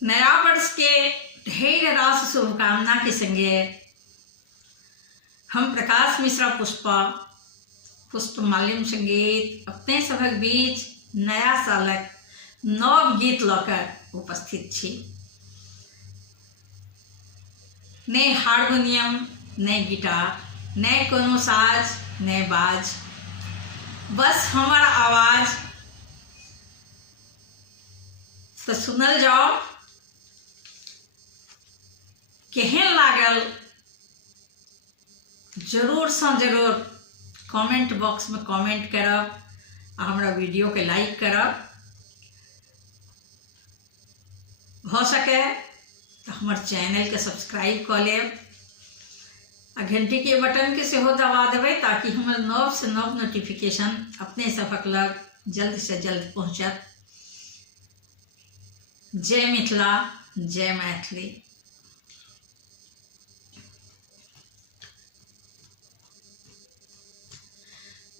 नया वर्ष के ढेर रास शुभकामना के संगे हम प्रकाश मिश्रा पुष्प मालिम संगीत अपने सभक बीच नया सालक नव गीत लकर उपस्थित छी। ने हारमोनियम, ने गिटार, ने कोनो साज, ने बाज, बस हमार आवाज तो सुनल जाओ। केहन लागल जरूर से जरूर कमेंट बॉक्स में कमेंट करब आ हमरा वीडियो के लाइक करब। हो सके तो हमार चैनल के सब्सक्राइब कर लेब आ घंटी के बटन के सेहो दबा देवे ताकि हमार नव से नव नोटिफिकेशन अपने सबक लग जल्द से जल्द पहुँचत। जय मिथिला, जय मैथिली।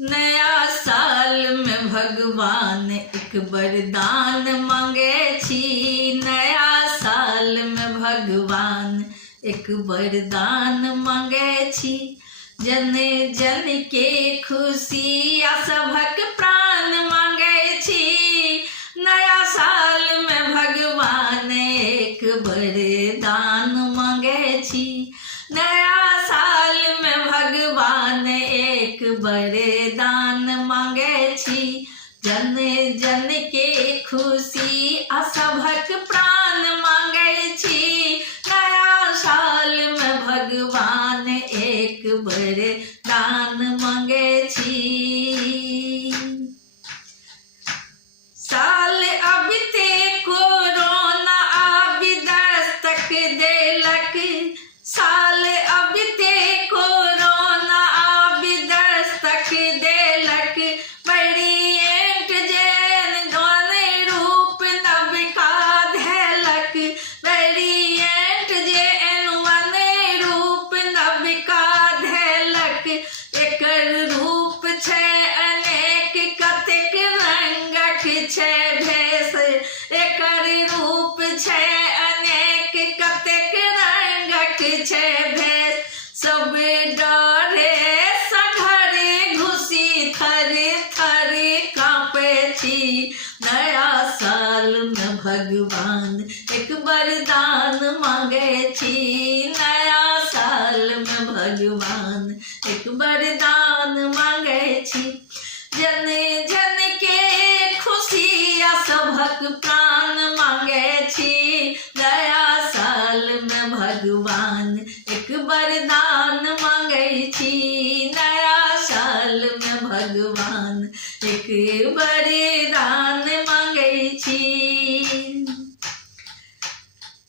नया साल में भगवान एक वरदान मांगे छी। नया साल में भगवान एक वरदान मांगे छी। जन जन के खुशी आ सभक प्राण मांगे छी। नया साल में भगवान एक वरदान मांगे छी। नया साल में भगवान एक वरदान मांगे छी। जन जन के खुशी आ सभक प्राण मांगे छी। नया साल में भगवान एक वरदान मांगे छी। साल अबिते कोरोना आबि दस्तक देलक। साल अबिते कोरोना आबि दस्तक देलक। वेरिएंट जेन गन रूप नवका धैलक। वेरिएंट जेन वन रूप नवका धैलक। एकर रूप छै अनेक, कतेक रंगक छै भेष। एकर रूप छै अनेक, कतेक रंगक छै भेष। सब डरे सघरे घुसी थर थर कांपे छी। नया साल में भगवान एक वरदान मांगे छी। नया साल में भगवान एक वरदान मांगे छी। जन जन के खुशी आ सभक प्राण मांगे छी। नया साल में भगवान एक वरदान मांगे छी। नया साल में भगवान एक वरदान मांगे छी।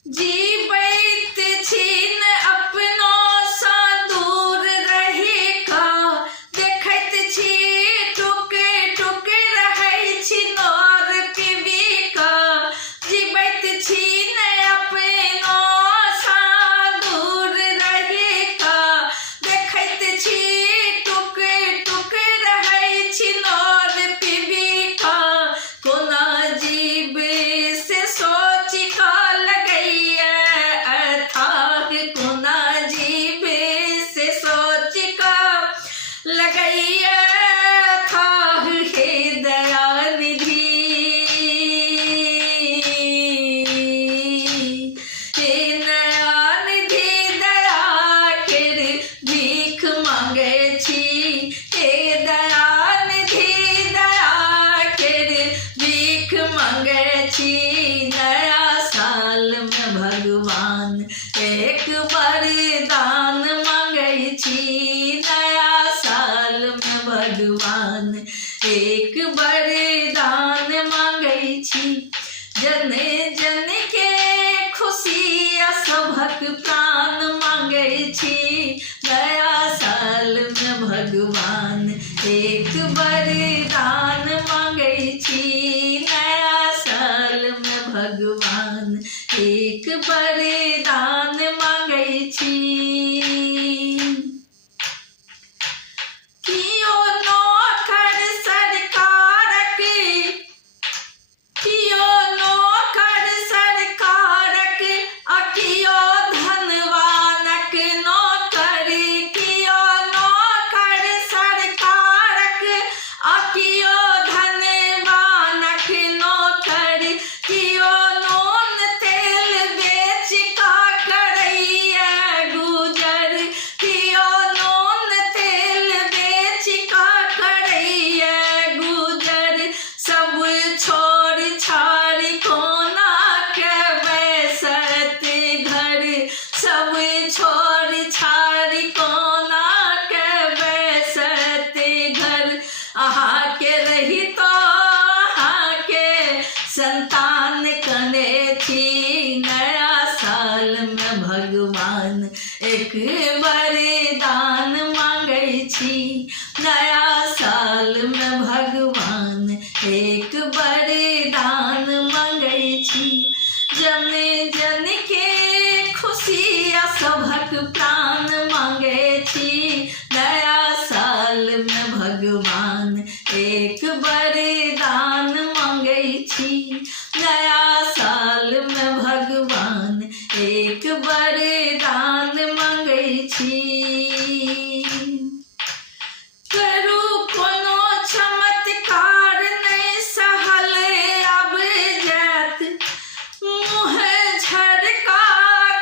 जीवैत छी न अपनो सा दूर रहि कऽ। देखैत छी टुक टुक रहै छी नोर पीबी कऽ। जीवैत छी न अपनो सा दूर रहि कऽ। देखैत छी टुक टुक रहै छी नोर पीबी कऽ। कोना जीव से सोच कऽ लगैया अथाह। कोना जीव से सोच कऽ लगैया अथाह। हे दयानिधि, हे दयानिधि दया कर भीख मांगे छी। हे दयानिधि दया कर भीख मांगे छी। नया साल में भगवान एक वरदान मांगे छी। नया साल में भगवान एक वरदान मांगे छी। जन जन के खुशी आ सभक प्राण मांगे छी। नया साल में भगवान एक वरदान मांगे छी। नया साल में भगवान एक वरदान मांगे छी। कियो नौकर सरकारक, कियो नौकर सरकार वहाँ के रही तो वहाँ के संतान कने थी। नया साल में भगवान एक वरदान मांगे छी। नया साल में भगवान एक वरदान मांगे छी। जन जन के खुशी आ सभक प्राण मांगे छी। नया साल में भगवान एक वरदान मांगे छी। नया साल में भगवान एक वरदान मांगे छी। करू कोनो चमत्कार नहीं सहल अब जात। मुँह झरका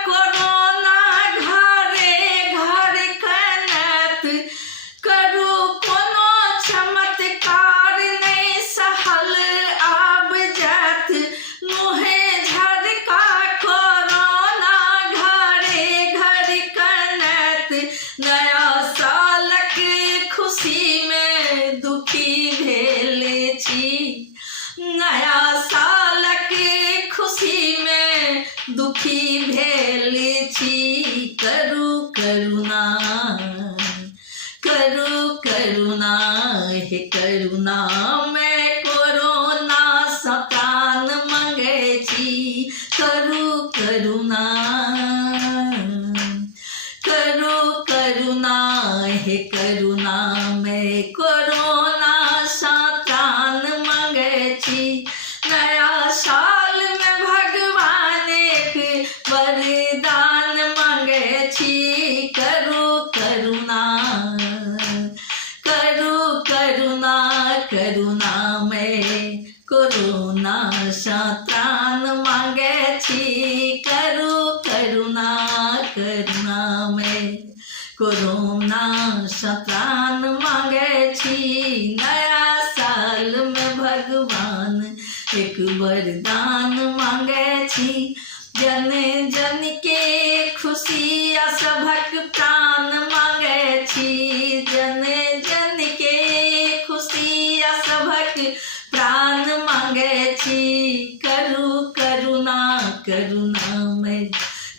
कोरोना घरे घर कनत। करू कोनो चमत्कार नहीं सहल अब जात। मुँह झरका कोरोना घरे घर कनत। नया सालक खुशी में दुखी भेल छी। नया सालक खुशी में दुखी भेल छी। करू करुणा करू करुणा हे करुणा मैं कोरोना सा प्राण मांगे छी। करू करुणा करू करुणा हे करुणा मैं कोरोना सा प्राण मांगे छी। नया साल में भगवान एक वरदान मांगे छी। करू करुणा करू करुणा करुणा मैं कोरोना सा प्राण मांगे छी। करू करुणा करुणा मैं कोरोना सा प्राण मांगे छी। नया साल में भगवान एक वरदान मांगे छी। जन जन के खुशी आ सभक प्राण मांगे छी। जन जन के खुशी आ सभक प्राण मांगे छी। करू करुणा करुणा मैं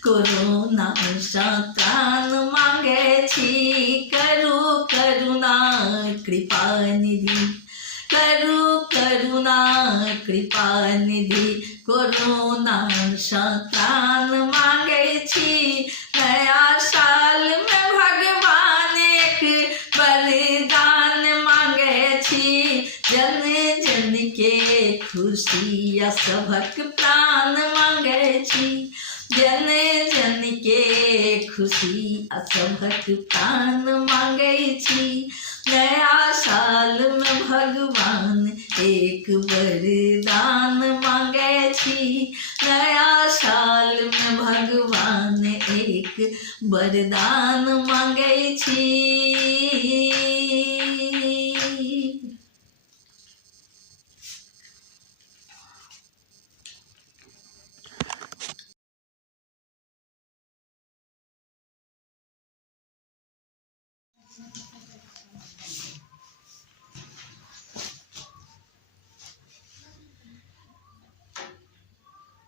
कोरोना सा प्राण मांगे छी। करू करुणा कृपा निधि करू करुणा कृपा निधि कोरोना सा प्राण मांगे छी। नया साल में भगवान एक वरदान मांगे छी। जन जन के खुशी आ सभक प्राण मांगे छी। जन जन के खुशी आ सभक प्राण मांगे छी। नया साल में भगवान एक वरदान मांगे छी। नया साल में भगवान एक वरदान मांगे छी।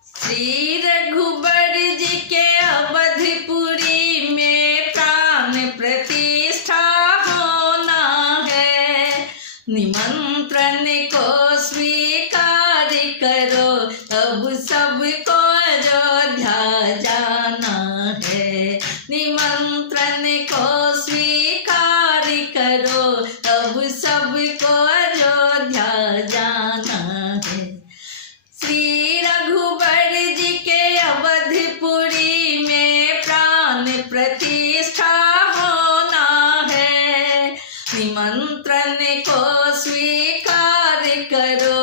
श्री रघुबर जी के अवधपुरी में प्राण प्रतिष्ठा होना है। निमंत्रण को स्वीकार करो अब सबको अयोध्या जाना है। निमंत्रण को स्वीकार करो अब सबको अयोध्या जाना है। श्री रघुबर जी के अवधपुरी में प्राण प्रतिष्ठा होना है। निमंत्रण को स्वीकार करो।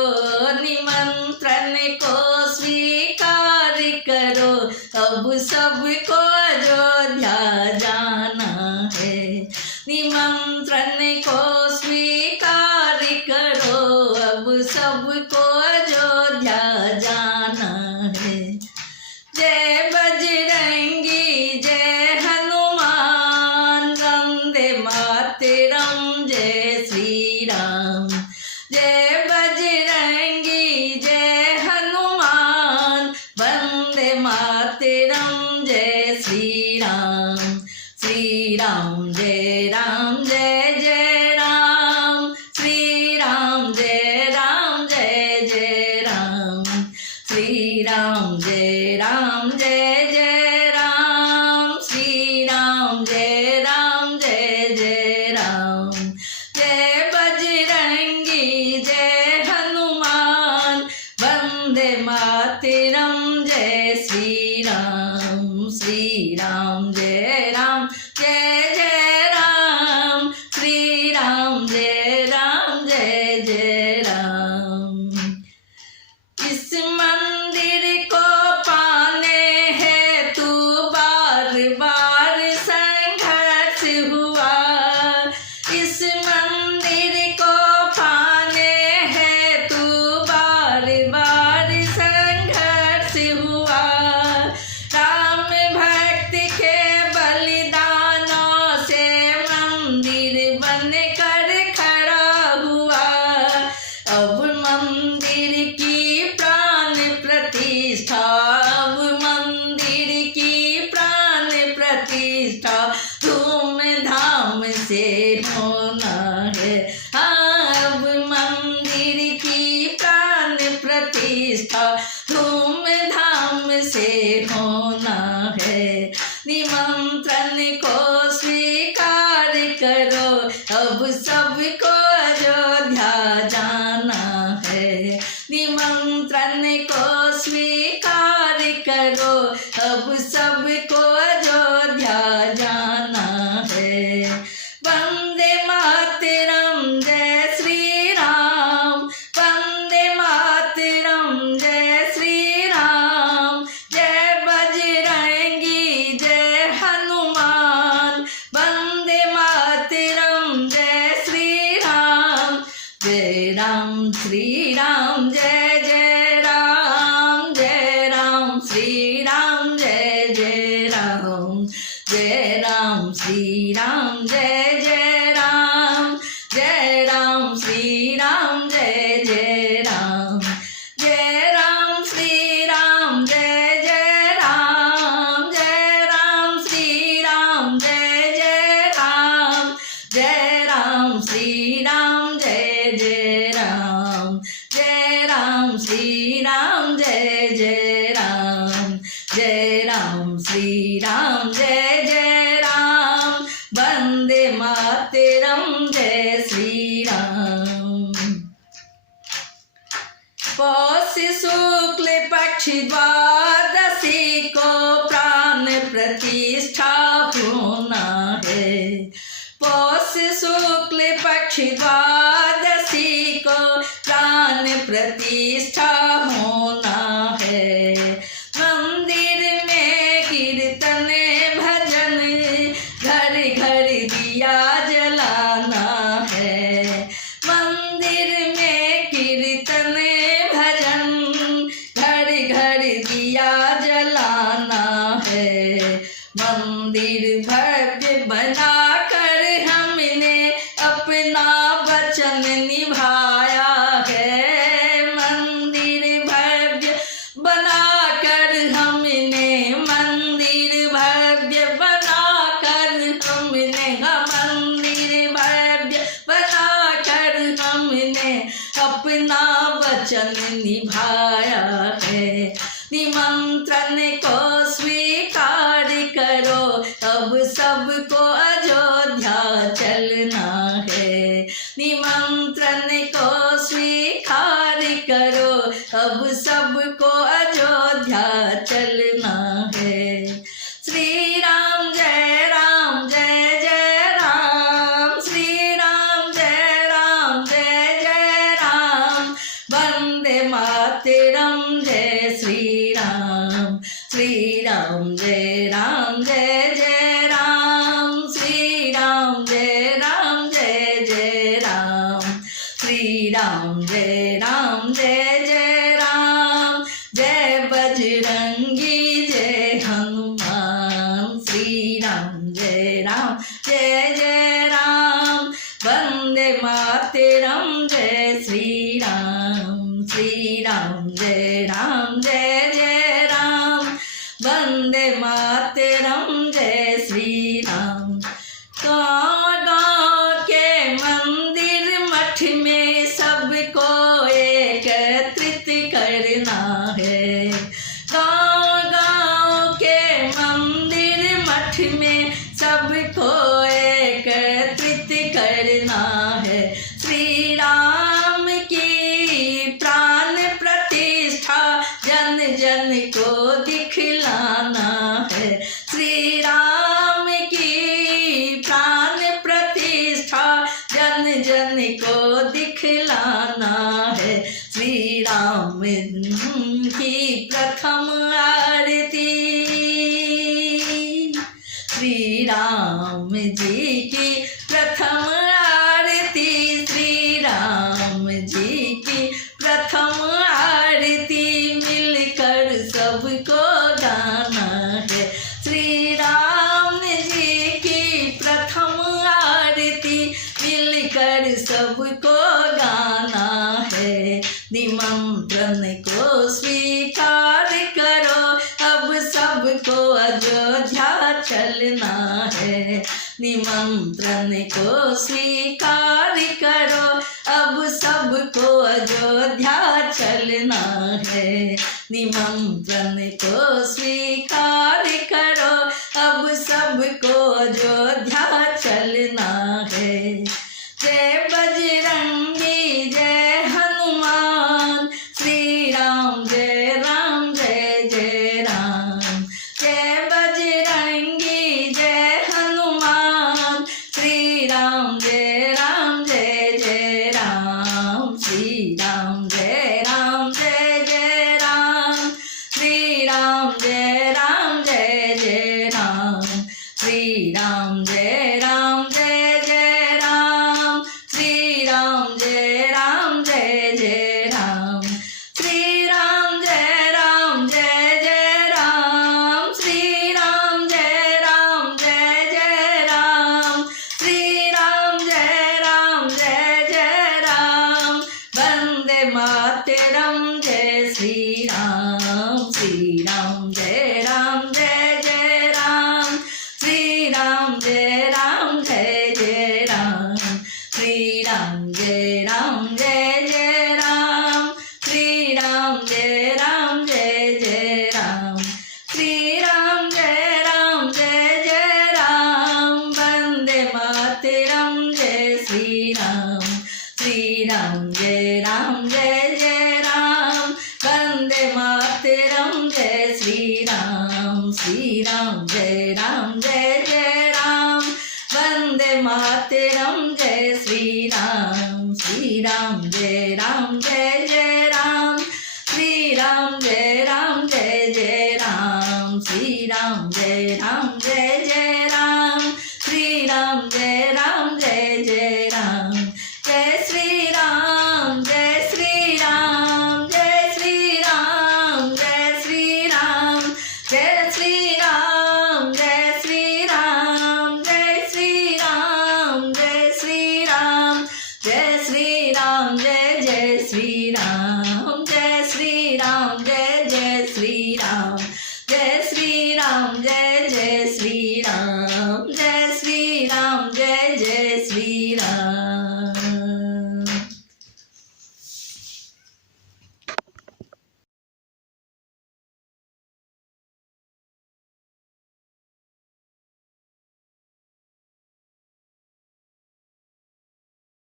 निमंत्रण को स्वीकार करो अब सबको अयोध्या जाना है। निमंत्रण को स्वीकार करो अब सबको अयोध्या जाना है। जय बजरंगी जय हनुमान वंदे मातरम जय श्री राम। जय बजरंगी जय हनुमान, वंदे मातरम जय श्री राम। श्री राम जय राम जय जय राम, श्री राम जय राम जय जय राम, श्री राम जय राम जय जय राम, श्री राम जय राम जय जय राम। जय बजरंगी जय हनुमान, वंदे मातरम जय श्री राम। श्री राम जय राम जय जय राम, श्री राम जय राम जय जय राम। इस मंदिर को पाने हेतु बार बार संघर्ष हुआ, इस मंदिर को पाने हेतु बार बार संघर्ष हुआ। राम भक्त के बलिदानों से मंदिर बनकर खड़ा हुआ। अब मंदिर की प्राण प्रतिष्ठा, अब मंदिर की प्राण प्रतिष्ठा धूमधाम से होना है। अब मंदिर की प्राण प्रतिष्ठा धूमधाम से होना है। निमंत्रण को स्वीकार करो, अब सबको अयोध्या जाना है। निमंत्रण को स्वीकार करो, अब सबको अयोध्या जाना है। वंदे मातरम जय श्री राम, वंदे मातरम जय श्री राम। जय बजरंगी जय हनुमान, वंदे मातरम जय श्री राम। जय राम श्री राम जय जय राम, जय राम श्री राम जय जय राम, जय राम श्री राम जय जय राम, जय राम श्री राम जय जय राम। जय राम श्री राम जय जय राम, जय राम श्री राम जय जय राम, जय राम श्री राम जय जय राम, जय राम श्री राम जय जय राम, जय राम श्री राम जय जय राम। वंदे मातरम जय श्री राम। पौष शुक्ल पक्ष द्वादशी को प्राण प्रतिष्ठा होना है। पौष शुक्ल पक्ष द्वादशी को प्राण प्रतिष्ठा होना है। मंदिर में कीर्तन भजन घर घर दिया जलाना है। मंदिर में कीर्तन भजन घर घर दिया जलाना है। मंदिर भव्य बनाकर हमने अपना वचन निभाया है। मंदिर भव्य बनाकर हमने, मंदिर भव्य बनाकर हमने, मंदिर भव्य बनाकर हमने अपना वचन निभाया है। निमंत्रण को स्वीकार करो, अब सबको अयोध्या चलना है। निमंत्रण को स्वीकार करो, अब सबको अयोध्या चलना है। श्री राम जय राम जय जय राम, श्री राम जय राम जय जय राम। वंदे मातरम जय श्री राम, श्री राम जय राम जय जय राम, श्री राम जय राम जय जय राम, श्री राम जय राम जय जय राम। जय बजरंगी जय हनुमान, श्री राम जय राम जय जय राम। वंदे मातरम जय श्री लाना है। श्री राम की प्रथम आरती, श्री राम जी की प्रथम आरती, श्री राम जी की प्रथम आरती, मिलकर सबको गाना है। श्री राम जी की प्रथम आरती, मिलकर सबको गाना है। निमंत्रण को स्वीकार करो, अब सबको अयोध्या चलना है। निमंत्रण को स्वीकार करो, अब सबको अयोध्या चलना है। निमंत्रण को स्वीकार करो, अब सबको अयोध्या चलना है। जय बजरंगी जय हनुमान, श्री राम जय राम जय जय राम। जय बजरंगी जय हनुमान, श्री राम जय राम जय जय राम। श्री राम जय राम जय जय राम, श्री राम जय राम जय जय राम। श्री राम जय राम जय जय राम, श्री राम जय राम जय जय राम। श्री राम जय राम जय जय राम, श्री राम जय राम जय जय राम। श्री राम जय राम जय जय राम, वंदे मातरम जय श्री राम। श्री राम जय राम जय जय राम, श्री राम जय राम जय जय राम। श्री राम जय राम जय जय राम, श्री राम जय राम जय जय राम। श्री राम जय राम जय जय राम, वंदे मातरम जय श्री राम। श्री राम जय राम जय जय राम, वंदे मातरम जय श्री राम। श्री राम जय राम जय जय राम, वंदे मातरम जय श्री राम। श्री राम जय राम जय जय राम, श्री राम जय राम जय जय राम। श्री राम जय राम जय जय राम, श्री राम जय राम जय जय राम। जय श्री राम जय श्री राम, जय श्री राम जय श्री राम। जय श्री राम जय श्री राम, जय श्री राम जय श्री राम। जय श्री राम जय